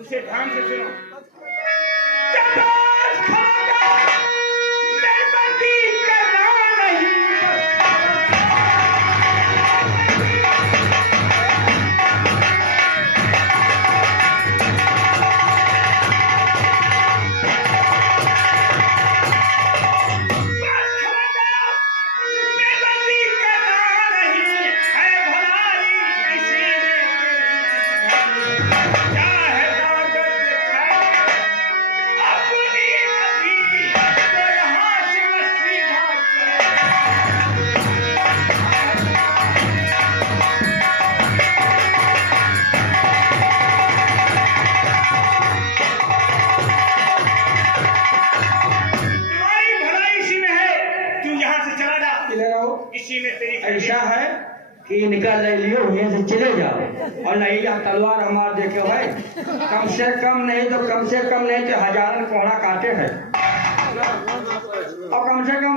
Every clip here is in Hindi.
इसे ध्यान से सुनो। ऐसा है कि निकल ले लियो यहीं से चले जाओ और नहीं या तलवार हमार देखे भाई कम से कम नहीं तो 1000 कोहड़ा काटे हैं और कम से कम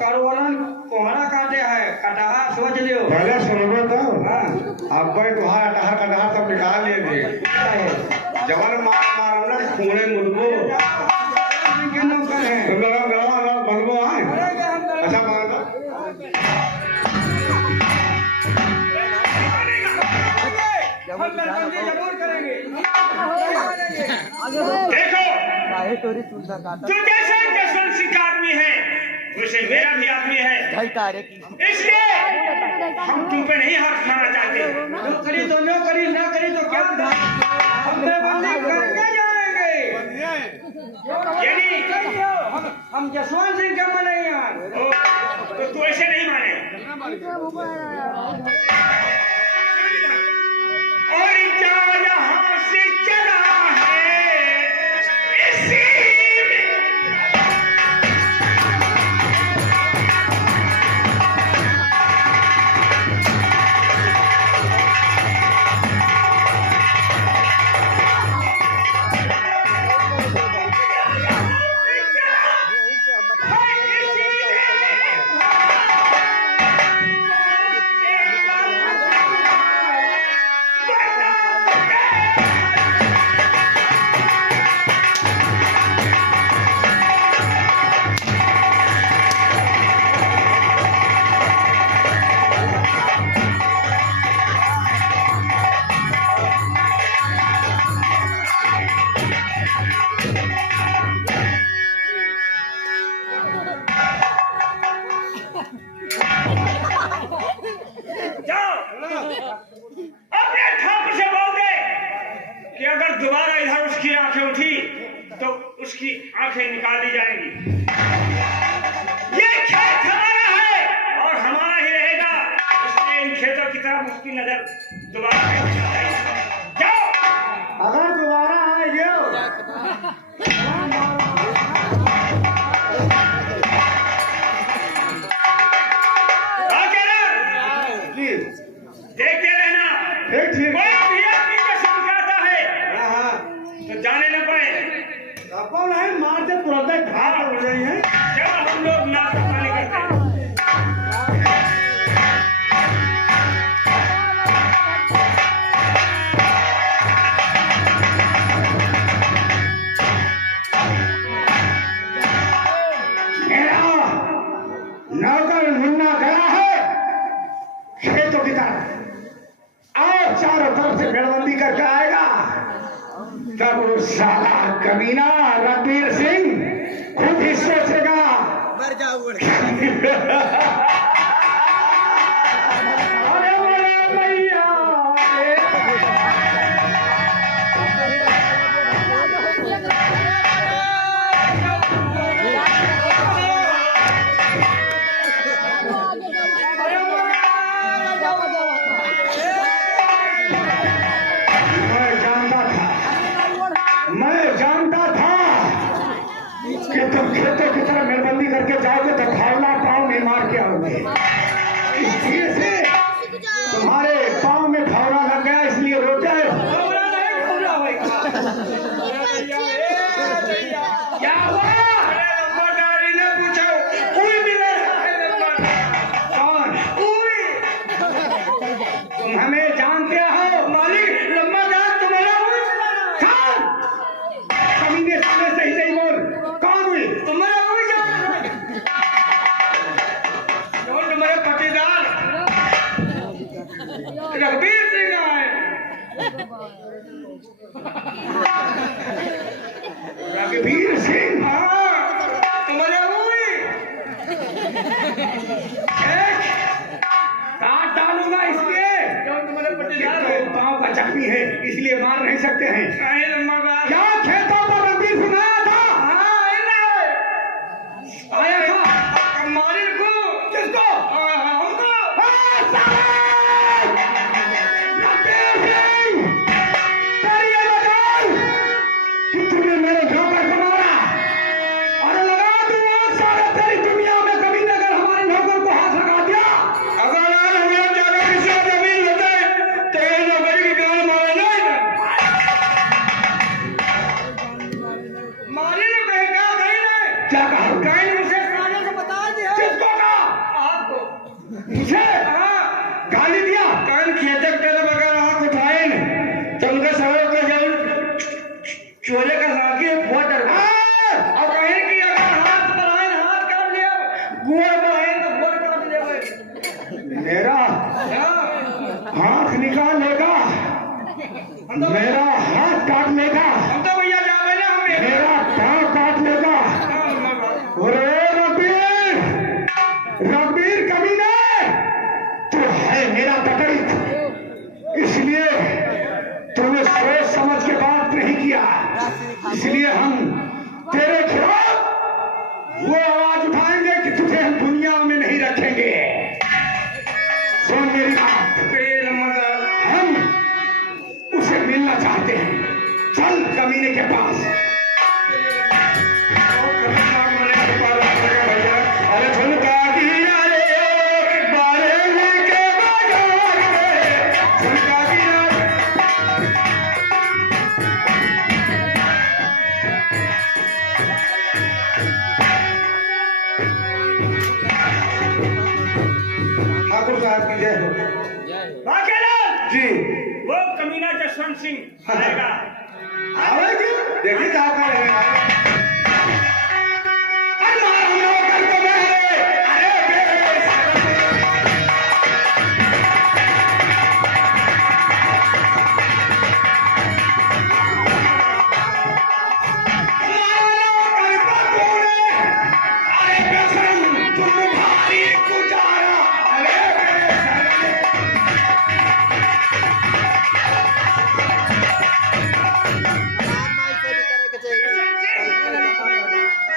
करोड़न कोहड़ा काटे हैं। कटहा सोच लियो पहले सुनो तो अब भाई तुहार कटहा सब निकाल लेंगे जवान मारना खूने मुदबो बनबो आए अच्छा जरूर करेंगे। देखो तू जैसे जसवंत सिंह का आदमी है वैसे मेरा भी आदमी है, इसलिए हम तुम पे नहीं हाथ उठाना चाहते। नौकरी तो नौकरी ना करी तो क्या हम बंदी करके जाएंगे। यानी हम जसवंत सिंह का माने यार तो तू ऐसे नहीं माने और यहाँ से चला है इसी दोबारा इधर उसकी आंखें उठी तो उसकी आंखें निकाल दी जाएंगी। ये खेत हमारा है और हमारा ही रहेगा, इसलिए इन खेतों की तरफ उसकी नजर दोबारा नहीं जाएगी। जाओ अगर दोबारा आएंगे देखते रहना। ठीक जाने न पाए कौन है मारते तुरंत घाट हो रही है जब हम लोग नाश्ता पानी करते हैं। मेरा नौकर मुन्ना गया है खेतों की तरफ और चारों तरफ से घेरबंदी करके आएगा तब वो साला कमीना रणवीर सिंह खुद ही सोचेगा अरे बोला भैया मैं जानता था कि तुम खेतों की तरफ मेलबंदी करके जाओगे तो खावला पाँव में मार के आओगे। रघुवीर सिंह, तुम्हारे हुई काट डालूंगा इसलिए तुम्हारे पट्टीदार तो पाँव का जख्मी है इसलिए मार नहीं सकते हैं। नहीं लम्बा बात। क्या खेतों पर रघुवीर सिंह आया था? आया था मारे को किसको? हमको तेरी ये मजाल कि तूने मेरे नौकर को मारा। अरे लगा दूंगा सारे तेरी दुनिया में कभी न अगर हमारे नौकर को हाथ लगा दिया। अगर आज हमें ज्यादा किसी जमीन लेते तो ये नौकरी की गाल मारे नहीं मारे ने कहे क्या कहीं नहीं क्या कहा? कहीं मुझे सामने से बता दिया किसको कहा? आपको मुझे गाली दिया? कान खेतक तेरे बगैर आँख उठाए न तो उनका सवाल का जब चोले का साथी बहुत डर और कहीं कि अगर हाथ बढ़ाए हाथ काट लिया गोड़ बढ़ाए तो गोड़ काट लिया मेरा हाथ निकालेगा, मेरा हाथ काट लेगा, हम तो भैया जा रहे ना हमें मेरा पाँव काट लेगा। अरे रघुवीर, रघुवीर कमीने, तू है मेरा बकरीद, इसलिए तूने सोच समझ के बात नहीं किया, इसलिए हम तेरे खिलाफ वो आवाज उठाएंगे कि तुझे हम दुनिया में नहीं रखेंगे। सुन मेरी बात, हम उसे मिलना चाहते हैं, चल कमीने के पास। अरे झुमका गिरा रे बारेली के बाजार में झुमका गिरा ठाकुर साहब की जय हो। बाकेलाल, जी वो कमीना जसवंत सिंह आएगा। आवेगी, देखिए क्या कर रहे हैं। अरे मार हम लोग कर तो मेरे, अरे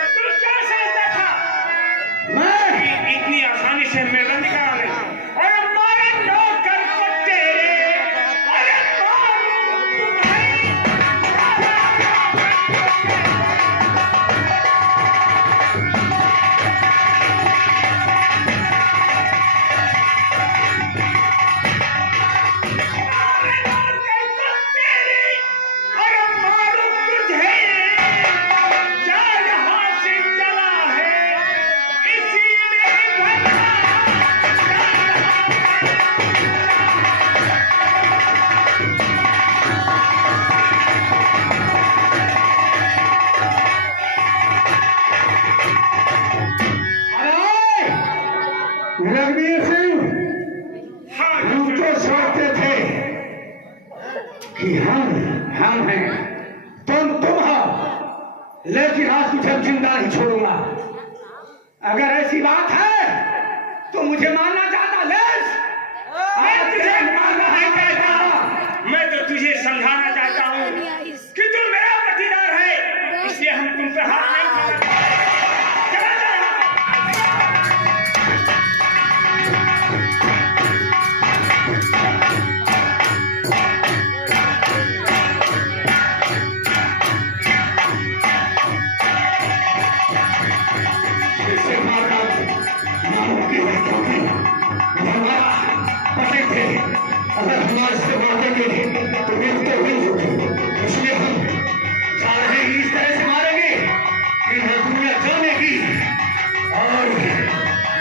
तू क्या सोचता था कि इतनी आसानी से मैं बंद करा ले और हमारे नौकर को तेरे अरे मारूं तुम्हारी। हमारे नौकर को तेरे अरे मारूं तुझे। चार हाथ से चला है इसी में बंधा। रघुवीर सिंह, हाँ हम तो सोचते थे कि हम हैं, तुम हो, लेकिन आज तुझे जिंदा नहीं छोड़ूंगा। अगर ऐसी बात है तो मुझे मारना चाहता लेस, मैं तुझे मारना नहीं चाहता, मैं तो तुझे समझाना चाहता हूँ कि तू मेरा पटीदार है, इसलिए हम तुम पे हाथ नहीं उठाते। चला जा यहाँ से। इससे मारना मानव की है, क्योंकि हमारा पति थे, अगर हमारे से मार देंगे तो मिलते नहीं होंगे, इसलिए हम जा रहे हैं, इस तरह से मारेंगे कि न दुनिया जानेगी और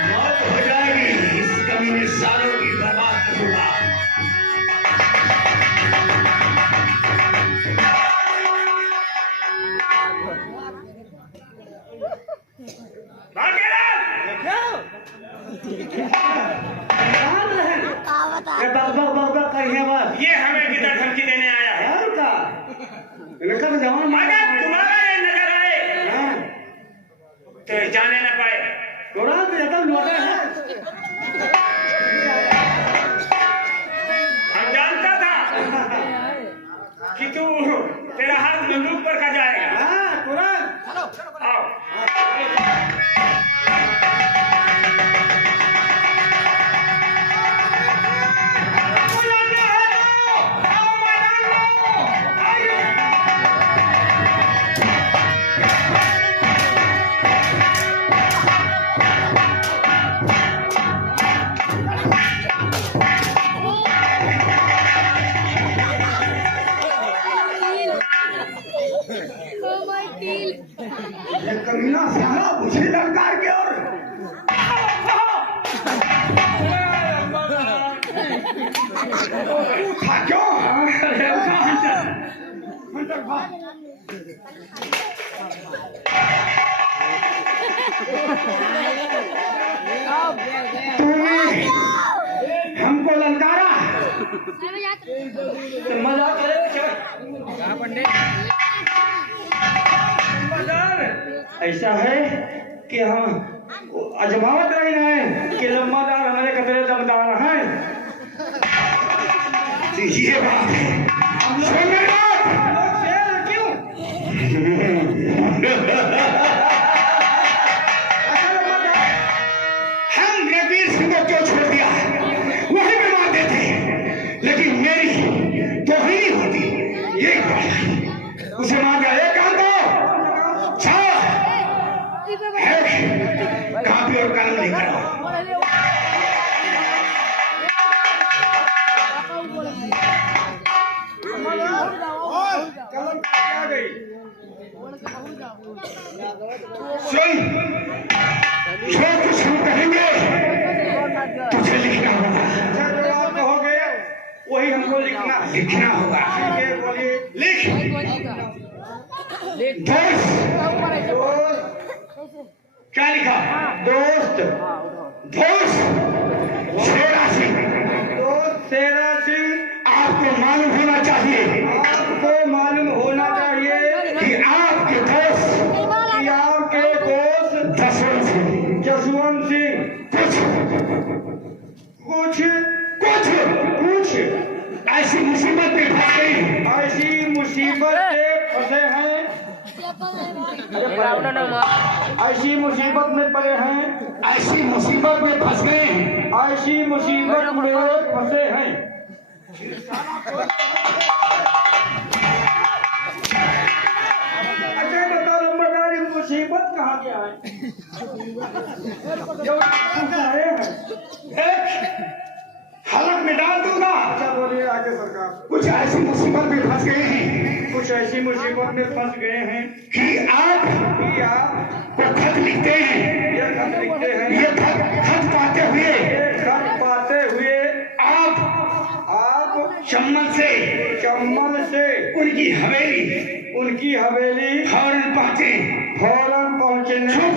मौत हो जाएगी। इस कमीने सालों की बर्बाद करूंगा। बाकेलाल, ये बक करिए बस ये हमें किधर धमकी देने आया है? यार का अगर तुम्हारा ये नजर आए तो जाने न पाए। कुरान में जब लौटे हैं हम जानता था कि तू तेरा हाथ बंदूक पर का जाएगा। हाँ कुरान आओ ये कमीना साला मुझे ललकार के और उठा क्यों? तूने हमको ललकारा। मजाक करे क्या? ऐसा है कि हम अजमावत रही हैं कि लम्बादार हमारे कतरे दमदार हैं। ये बात है। सुन मेरी बात। क्यों? हम रणवीर सिंह को क्यों छोड़ दिया? वही पे मार देते, लेकिन मेरी तोहिनी होती। ये उसे मार दिया। एक काम करो, कापी और कलम लेकर आओ। आ गई। सुन, जो कुछ हम कहेंगे तुझे लिखना होगा। अच्छा जो आप कहोगे वही हमको लिखना है। लिखना होगा। ये बोलिए। लिख। दोस्त क्या लिखा? दोस्त दोस्त शेरा सिंह। दोस्त शेरा सिंह, आपको मालूम होना चाहिए आपको मालूम होना चाहिए कि आपके दोस्त कि आपके दोस्त जसवंत सिंह जसवंत सिंह कुछ कुछ कुछ ऐसी मुसीबत में फंस गई हैं। ऐसी मुसीबत से फंसे हैं। ऐसी मुसीबत में पड़े हैं। ऐसी मुसीबत में फंस गए हैं। ऐसी मुसीबत में फंसे हैं। अच्छा बता नंबरदार, ये मुसीबत कहाँ के आए? जो आए हैं। देख, हालत में डाल दूंगा। अच्छा बोलिए आगे सरकार। कुछ ऐसी मुसीबत में फंस गए हैं कुछ ऐसी मुसीबत में फंस गए हैं कि आप कि आप को खत लिखते हैं। ये खत लिखते हैं। ये खत पाते हुए ये खत पाते हुए आप चम्मल से उनकी हवेली फौरन पहुंचे छुप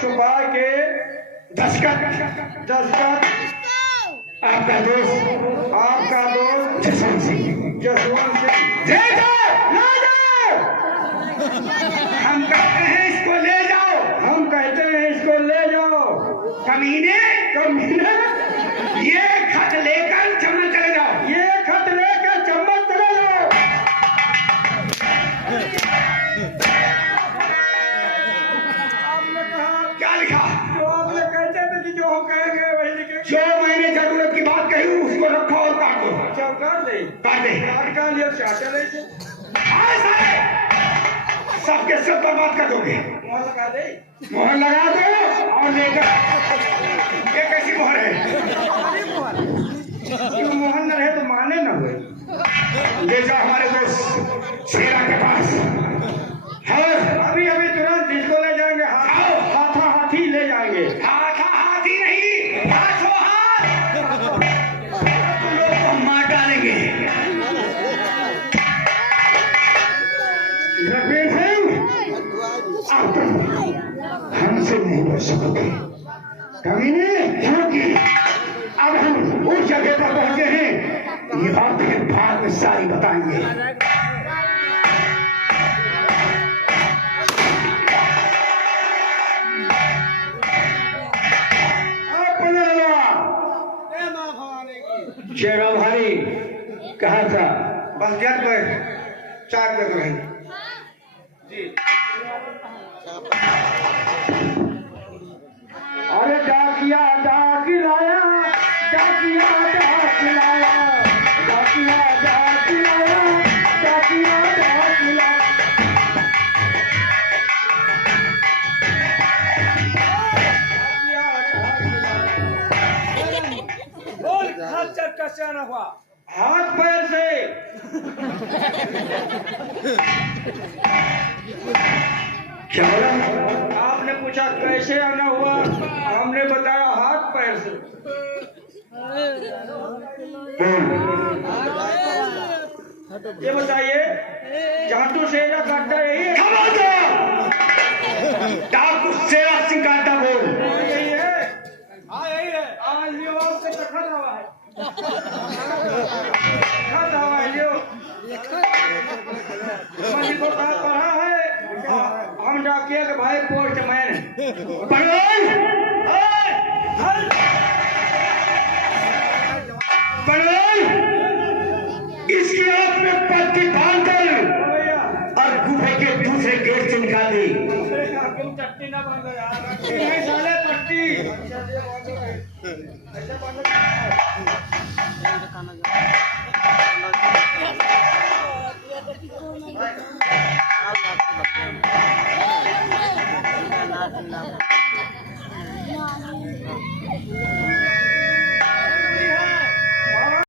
छुपा के दस्तखत आपका दोस्त जसवंत सिंह ले जाओ, ले जाओ। हम कहते हैं इसको ले जाओ। हम कहते हैं इसको ले जाओ। कमीने ये खत लेकर चम्मल चले जाओ। ये खत लेकर चम्मच चले जाओ। आपने कहा क्या लिखा? जो आपने कहते थे कि जो हम कहेंगे वही लिखेंगे। जो मैंने जरूरत की बात कही उसको रखो और काट दो। अच्छा कर दे। काट दे। काट का लिया चाचा ले के सबके सब बर्बाद कर दोगे। वहाँ लगा दे। मोहर लगा दो और लेकर। ये कैसी मोहर है? क्यों मोहन न रहे तो माने न हुए। ले जाओ हमारे दोस्त शेरा के पास। अभी तुरंत इसको ले जाएंगे। हाथा हाथी ले जाएंगे। हाथी नहीं, हाथों हाथ लोग को मार डालेंगे। रणवीर सिंह आप तो हमसे नहीं बच सकते कमीने, क्योंकि अब हम उस जगह पर पहुंचे हैं। ये बात फिर बाद में सारी बताएंगे। बस गेट पे 4 रुपये का रहेंगे जी अरे डाकिया डाक लाया डाकिया डाक लाया डाकिया डाक लाया डाकिया डाक लाया बोल खच्चर कैसे आना हुआ हाथ पैर से क्या बोला आपने पूछा कैसे आना हुआ हमने बताया हाथ पैर से ये बताइए जाटू शेरा काटता यही है डाकू शेरा सिंह काटा बोल यही है यही है आज ये आपसे रखा हुआ है रखा हुआ है जो मनी को कहा पढ़ा है हम डाकिया के भाई पोस्टमैन इसकी आंख में पट्टी बांधकर और गुफे के दूसरे गेट से निकाल दी चट्टी ना बांधो यार नहीं साले पट्टी ऐसे बांधो Nah,